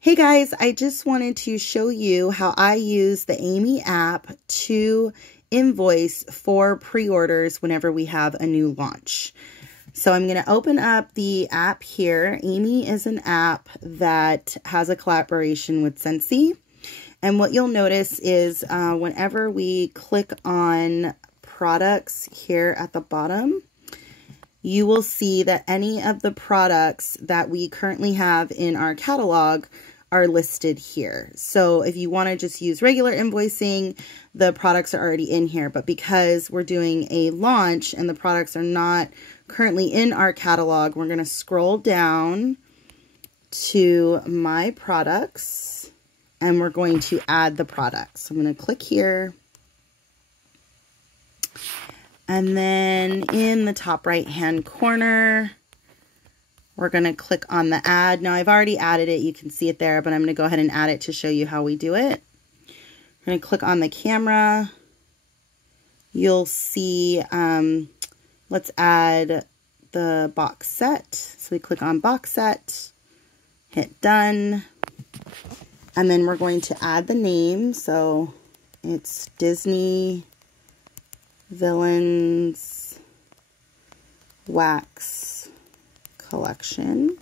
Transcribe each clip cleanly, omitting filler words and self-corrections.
Hey guys, I just wanted to show you how I use the Amy app to invoice for pre-orders whenever we have a new launch. So I'm going to open up the app here. Amy is an app that has a collaboration with Scentsy. And what you'll notice is whenever we click on products here at the bottom, you will see that any of the products that we currently have in our catalog are listed here. So if you want to just use regular invoicing, the products are already in here. But because we're doing a launch and the products are not currently in our catalog, we're going to scroll down to My Products and we're going to add the products. So I'm going to click here. And then in the top right hand corner, we're going to click on the add. Now I've already added it. You can see it there, but I'm going to go ahead and add it to show you how we do it. I'm going to click on the camera. You'll see, let's add the box set. So we click on box set, hit done. And then we're going to add the name. So it's Disney Villains Wax Collection.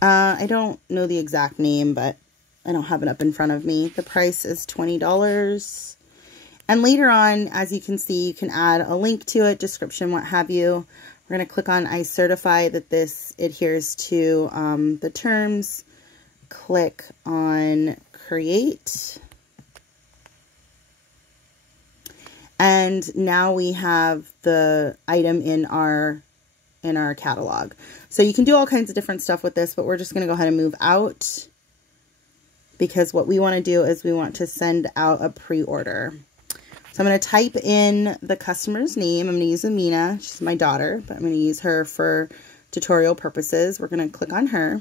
I don't know the exact name, but I don't have it up in front of me. The price is $20. And later on, as you can see, you can add a link to it, description, what have you. We're going to click on I certify that this adheres to the terms. Click on create. And now we have the item in our catalog. So you can do all kinds of different stuff with this, but we're just going to go ahead and move out because what we want to do is we want to send out a pre-order. So I'm going to type in the customer's name. I'm going to use Amina. She's my daughter, but I'm going to use her for tutorial purposes. We're going to click on her.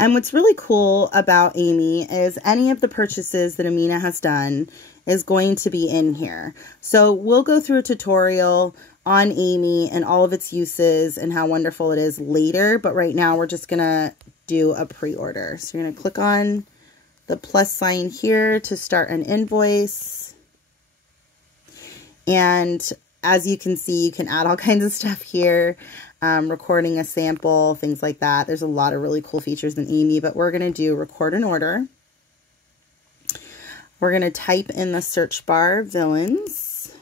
And what's really cool about Amy is any of the purchases that Amina has done is going to be in here. So we'll go through a tutorial on Amy and all of its uses and how wonderful it is later. But right now we're just going to do a pre-order. So you're going to click on the plus sign here to start an invoice. And as you can see, you can add all kinds of stuff here. Recording a sample, things like that. There's a lot of really cool features in Amy, but we're going to do record an order. We're going to type in the search bar villains.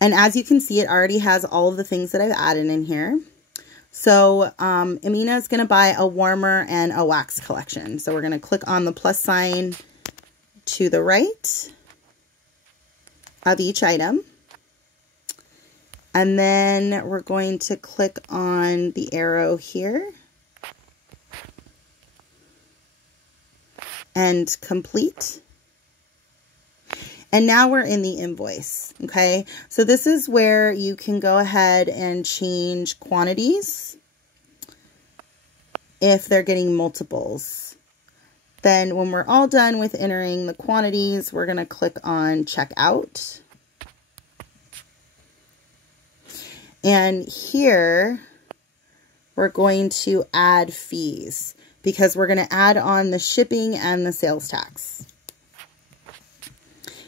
And as you can see, it already has all of the things that I've added in here. So Amina is going to buy a warmer and a wax collection. So we're going to click on the plus sign to the right of each item. And then we're going to click on the arrow here and complete. And now we're in the invoice, okay? So this is where you can go ahead and change quantities if they're getting multiples. Then when we're all done with entering the quantities, we're going to click on checkout. And here, we're going to add fees because we're going to add on the shipping and the sales tax.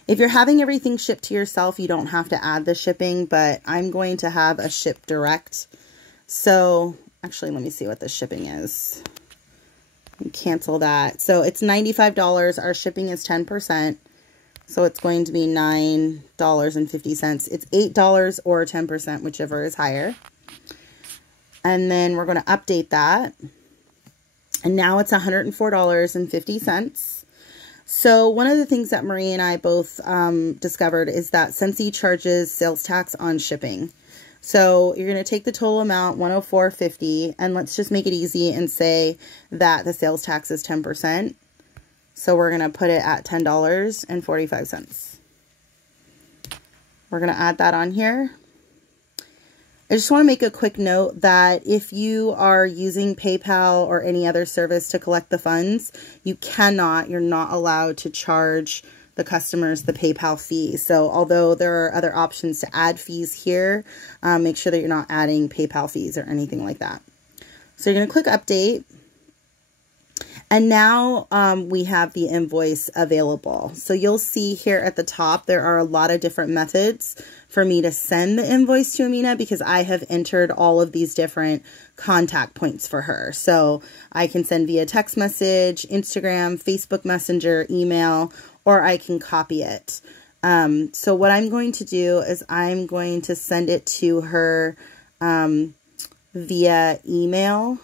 If you're having everything shipped to yourself, you don't have to add the shipping, but I'm going to have a ship direct. So actually, let me see what the shipping is. Cancel that. So it's $95. Our shipping is 10%. So it's going to be $9.50. It's $8 or 10%, whichever is higher. And then we're going to update that. And now it's $104.50. So one of the things that Marie and I both discovered is that Scentsy charges sales tax on shipping. So you're going to take the total amount, $104.50, and let's just make it easy and say that the sales tax is 10%. So we're going to put it at $10.45. We're going to add that on here. I just want to make a quick note that if you are using PayPal or any other service to collect the funds, you're not allowed to charge the customers the PayPal fee. So although there are other options to add fees here, make sure that you're not adding PayPal fees or anything like that. So you're going to click update. And now we have the invoice available. So you'll see here at the top, there are a lot of different methods for me to send the invoice to Amina because I have entered all of these different contact points for her. So I can send via text message, Instagram, Facebook Messenger, email, or I can copy it. So what I'm going to do is I'm going to send it to her via email.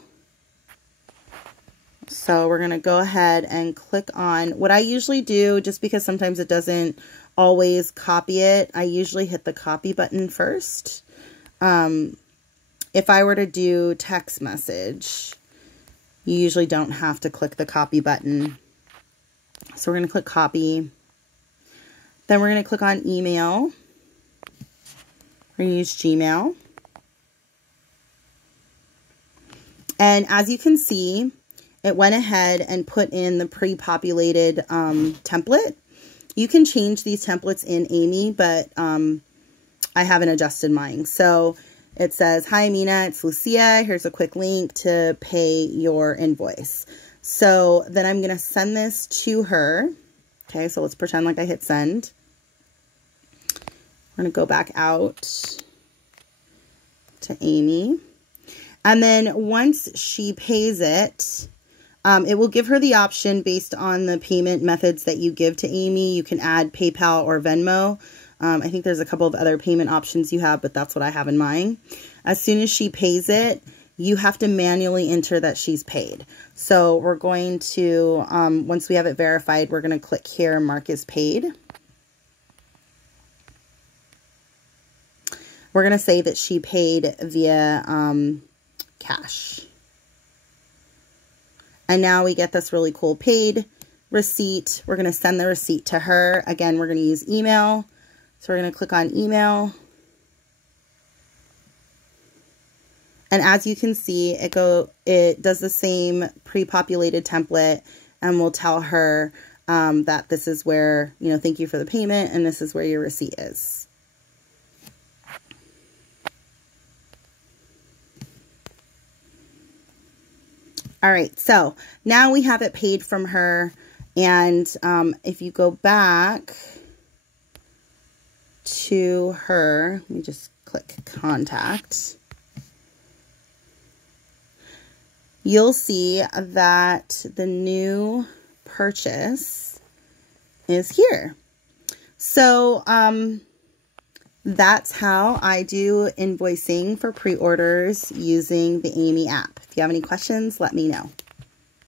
So we're going to go ahead and click on what I usually do, just because sometimes it doesn't always copy it. I usually hit the copy button first. If I were to do text message, you usually don't have to click the copy button. So we're going to click copy. Then we're going to click on email. We're going to use Gmail. And as you can see, it went ahead and put in the pre-populated template. You can change these templates in Amy, but I haven't adjusted mine. So it says, hi, Amina, it's Lucia. Here's a quick link to pay your invoice. So then I'm going to send this to her. Okay, so let's pretend like I hit send. We're going to go back out to Amy. And then once she pays it, it will give her the option based on the payment methods that you give to Amy. You can add PayPal or Venmo. I think there's a couple of other payment options you have, but that's what I have in mind. As soon as she pays it, you have to manually enter that she's paid. So we're going to, once we have it verified, we're going to click here, mark as paid. We're going to say that she paid via cash. And now we get this really cool paid receipt. We're going to send the receipt to her. Again, we're going to use email. So we're going to click on email. And as you can see, it does the same pre-populated template and will tell her that this is where, thank you for the payment and this is where your receipt is. All right, so now we have it paid from her, and if you go back to her, let me just click contact, you'll see that the new purchase is here. So that's how I do invoicing for pre-orders using the Amy app. If you have any questions, let me know.